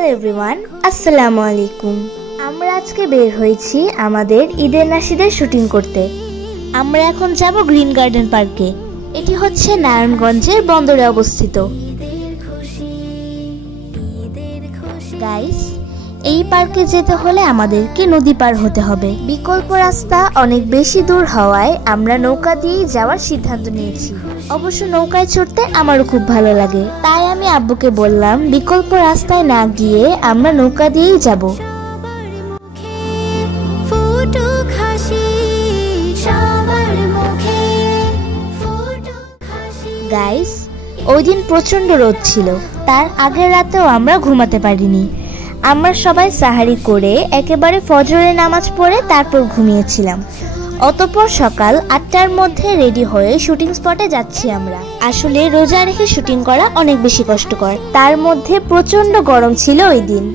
Hello everyone, আসসালামু আলাইকুম। আমরা আজকে বের হয়েছি আমাদের ঈদের নাশিদের শুটিং করতে। আমরা এখন যাব গ্রিন গার্ডেন পার্কে। এটি হচ্ছে নারায়ণগঞ্জের বন্দরে অবস্থিত। গাইস, এই পার্কে যেতে হলে আমাদেরকে নদী পার হতে হবে। বিকল্প রাস্তা অনেক বেশি দূর হওয়ায় আমরা নৌকা দিয়েই যাওয়ার সিদ্ধান্ত নিয়েছি। অবশ্য নৌকায় চড়তে আমারও খুব ভালো লাগে, তাই আমি আব্বুকে বললাম বিকল্প রাস্তায় না গিয়ে আমরা নৌকা দিয়েই যাব। গাইস, ওই দিন প্রচন্ড রোদ ছিল, তার আগের রাতেও আমরা ঘুমাতে পারিনি। আমরা সবাই সাহারি করে একেবারে ফজরের নামাজ পড়ে তারপর ঘুমিয়েছিলাম। অতঃপর সকাল 8টার মধ্যে রেডি হয়ে শুটিং স্পটে যাচ্ছি আমরা। আসলে রোজা রেখে শুটিং করা অনেক বেশি কষ্টকর, তার মধ্যে প্রচন্ড গরম ছিল ওই দিন।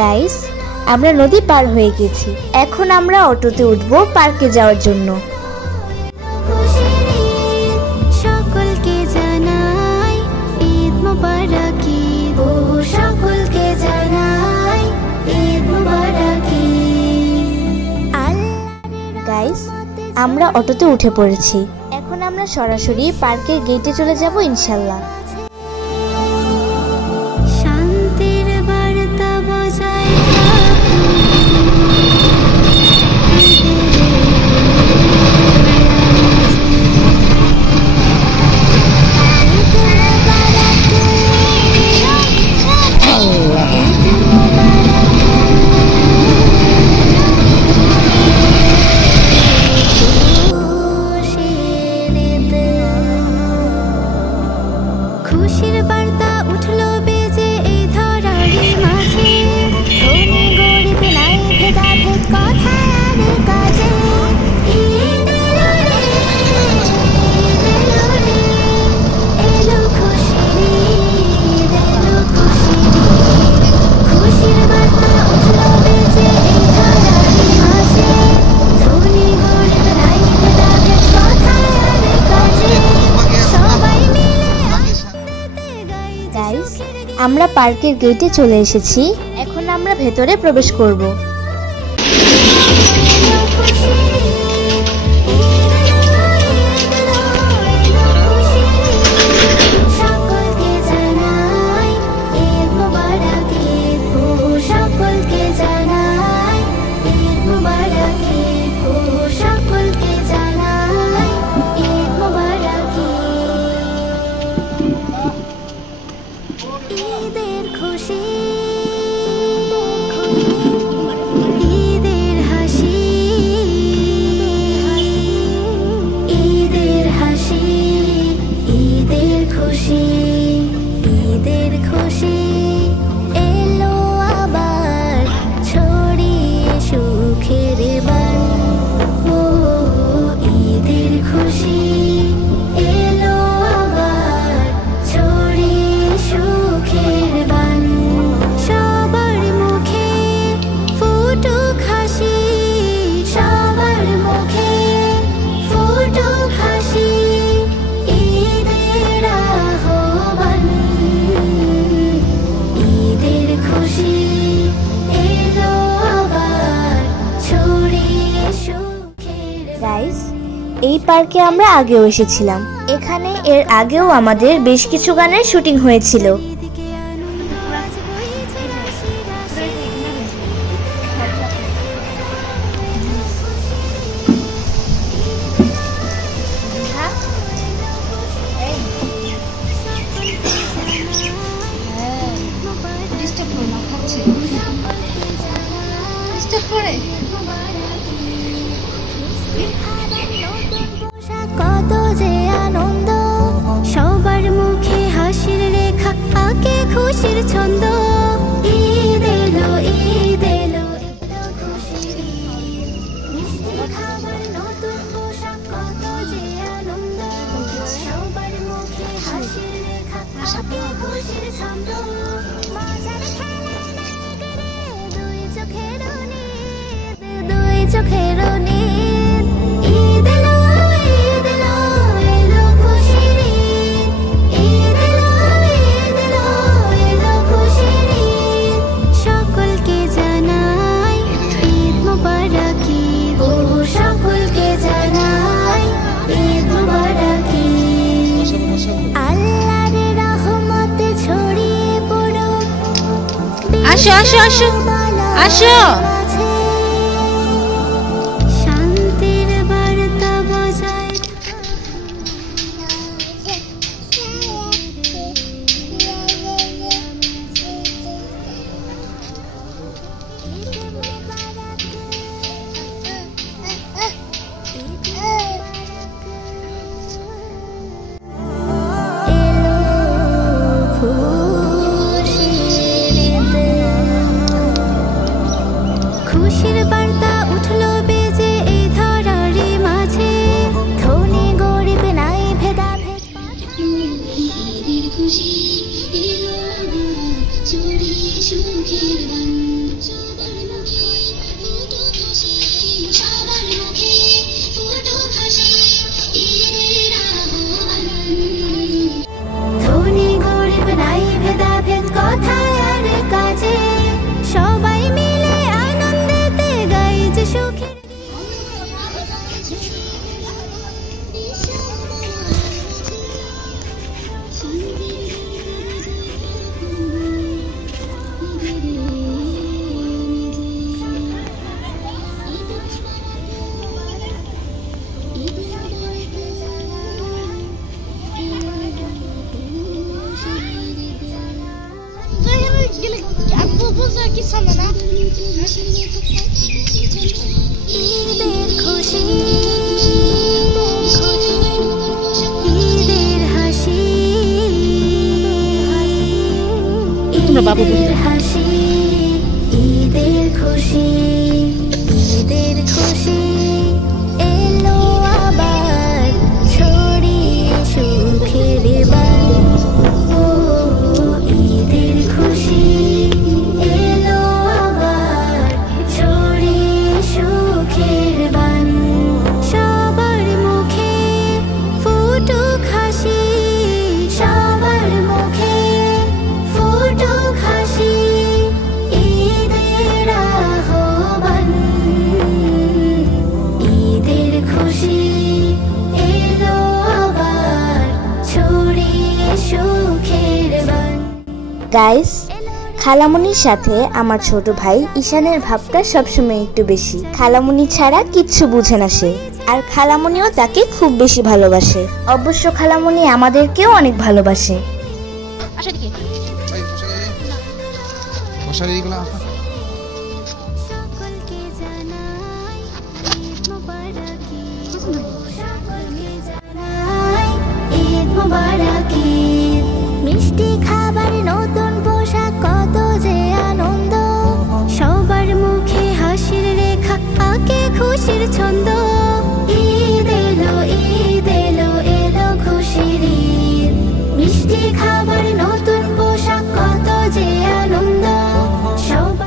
গাইস, আমরা নদী পার হয়ে গেছি। এখন আমরা অটোতে উঠব পার্কে যাওয়ার জন্য। সকলকে জানাই ঈদ মোবারক, ও সকলকে জানাই ঈদ মোবারক। গাইস, আমরা অটোতে উঠে পড়েছি। এখন আমরা সরাসরি পার্কের গেটে চলে যাব ইনশাআল্লাহ। খুশির বার্তা উঠলো বেজে এই ধরারি মাঝে, ধনী গরিব নাই ভেদাভেদ কথা আর কাজে। ঈদ এলো রে, এলো খুশির ঈদ, এলো খুশির ঈদ। খুশির বার্তা উঠলো বেজে এই ধরারি মাঝে, ধনী গরিব নাই ভেদাভেদ কথা আর কাজে। সবাই গাইস, আমরা পার্কের গেটে চলে এসেছি। এখন আমরা ভেতরে প্রবেশ করব। ঈদের খুশি, ঈদের হাসি, ঈদের হাসি, ঈদের খুশি, ঈদের খুশি এলো আবার ছড়িয়ে সুখের বান। ও ঈদের খুশি এলো আবার ছড়িয়ে সুখের বান। সবার মুখে ফুটুক হাসি, সবার মুখে ফুটুক হাসি, ঈদের আহ্বান, ঈদের খুশি এলো আবার ছড়িয়ে সুখের। গাইস, এই পার্কে আমরা আগেও এসেছিলাম। এখানে এর আগেও আমাদের বেশ কিছু গানের শুটিং হয়েছিল। খুশির ছন্দ। ঈদ এলো, ঈদ এলো, খুশির ঈদ। মিষ্টি খাবার, নতুন পোশাক, কত যে আনন্দ। সবার মুখে হাসির রেখা, থাকে খুশির ছন্দ। মজার খেলায় নায়কেরে, দুই চোখের নীদ, দুই চোখের নীদ। ঈদ এলো, ঈদ এলো, এলো খুশির ঈদ। ঈদ এলো, ঈদ এলো, এলো খুশির ঈদ। সকলকে জানাই ঈদ মোবারক ঈদ। ও সকলকে জানাই ঈদ মোবারক ঈদ। আল্লাহর রহমত ছড়িয়ে পড়ুক। আসো আসো আসো আসো। শান্তির বার্তা বজায় খুশির বার্তা উঠলো বেজে এই ধরারি মাঝে। ধনী গরিব নাই ভেদাভেদ। খুশি এলো আবার, ছড়িয়ে সুখের গান। সবার মুখে ফুটো হাসি, সবার মুখে ফুটো হাসি, ঈদের আহ্বান। ধনী গরিব নাই ভেদাভেদ, কথায় আর কাজে। সবাই মিলে আনন্দেতে গাই যে সুখের ঈদের খুশি, ঈদের হাসি, ঈদের হাসি, ঈদের খুশি, ঈদের খুশি এলো আবার, ছড়িয়ে সুখের বান। ও ঈদের খুশি এলো আবার, ছড়িয়ে সুখের বান। সবার মুখে ফুটুক হাসি, সবার মুখে ফুটুক হাসি, ঈদের আহ্বান। ঈদের খুশি এলো আবার, ছড়িয়ে সুখের বান। গাইস, খালামণির সাথে আমার ছোট ভাই ঈশানের ভাবটা সবসময় একটু বেশি। খালামণি ছাড়া কিচ্ছু বুঝে না সে, আর খালামণিও তাকে খুব বেশি ভালোবাসে। অবশ্য খালামণি আমাদেরকেও অনেক ভালোবাসে। সকলকে জানাই ঈদ মোবারক ঈদ। সকলকে জানাই ঈদ মোবারক ঈদ। মিষ্টি খাবার, নতুন পোশাক, কত যে আনন্দ। সবার মুখে হাসির রেখা, আঁকে খুশির ছন্দ। ঈদ এলো, ঈদ এলো, এলো খুশির ঈদ। মিষ্টি খাবার, নতুন পোশাক, কত যে আনন্দ। সবার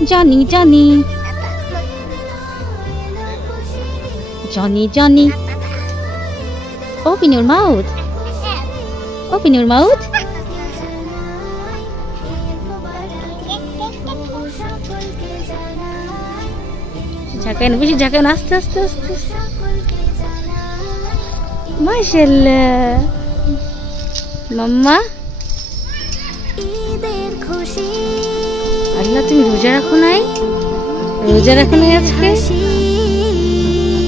Johnny Johnny Johnny Johnny open your mouth open your mouth ঝাঁকান বেশি ঝাঁকান আস্তে আস্তে আস্তে মাশাআল্লাহ মাম্মা আল্লাহ তুমি রোজা রাখো নাই আজকে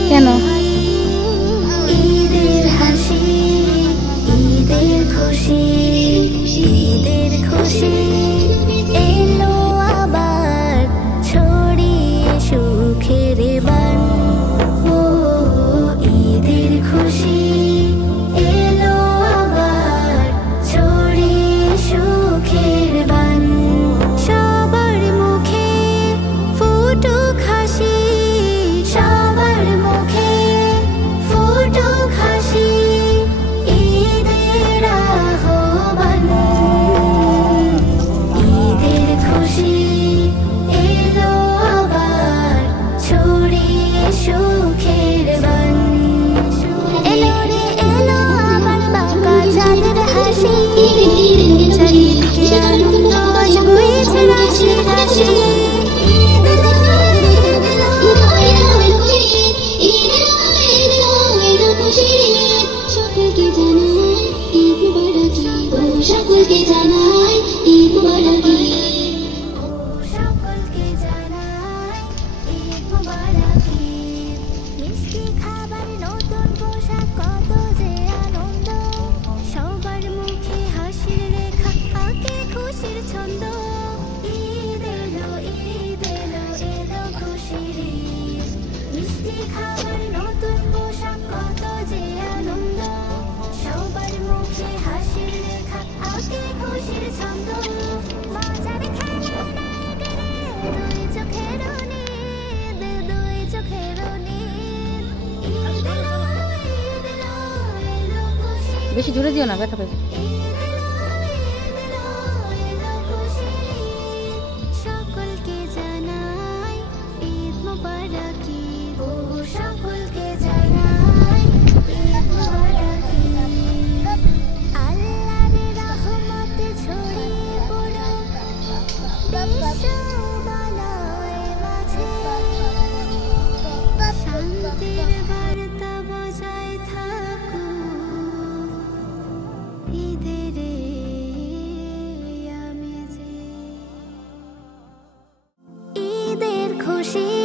কেন ঈদের হাসি ঈদের খুশি ঈদের খুশি এলো আবার ছড়িয়ে সুখের বান ও ঈদের খুশি এলো আবার ছড়িয়ে সুখের বান সবার মুখে ফুটুক হাসি সবার মুখে ফুটুক হাসি ঈদের আহ্বান ঈদের খুশি এলো আবার ছড়িয়ে সুখের বান এলো রে এলো আবার বাঁকা চাঁদের হাসি চারিদিকে আনন্দ আজ বইছে রাশি রাশি সকলকে জানাই ঈদ মুবারক সকলকে জানাই ঈদ মুবারক মিষ্টি খাবার নতুন পোশাক কত যে আনন্দ সবার মুখে হাসির রেখা আঁকে খুশির ছন্দ ঈদ এলো এলো খুশির ঈদ মিষ্টি খাবার নতুন পোশাক কত যে আনন্দ সবার মুখে হাসির রেখা আঁকে খুশির ছন্দ মজার খেলা দুই চোখের নীদ ঈদ এলো খুশি বেশি জোরে দিও না ব্যথা পাবে সকলকে জানাই ঈদ মুবারক ও সকলকে জানাই ঈদ মুবারক আল্লাহর রহমত ছড়িয়ে পড়ুক বিশ্ববালয় মাঝে শান্তির বার্তা বজায় থাকুক ঈদের আমেজে ঈদের খুশি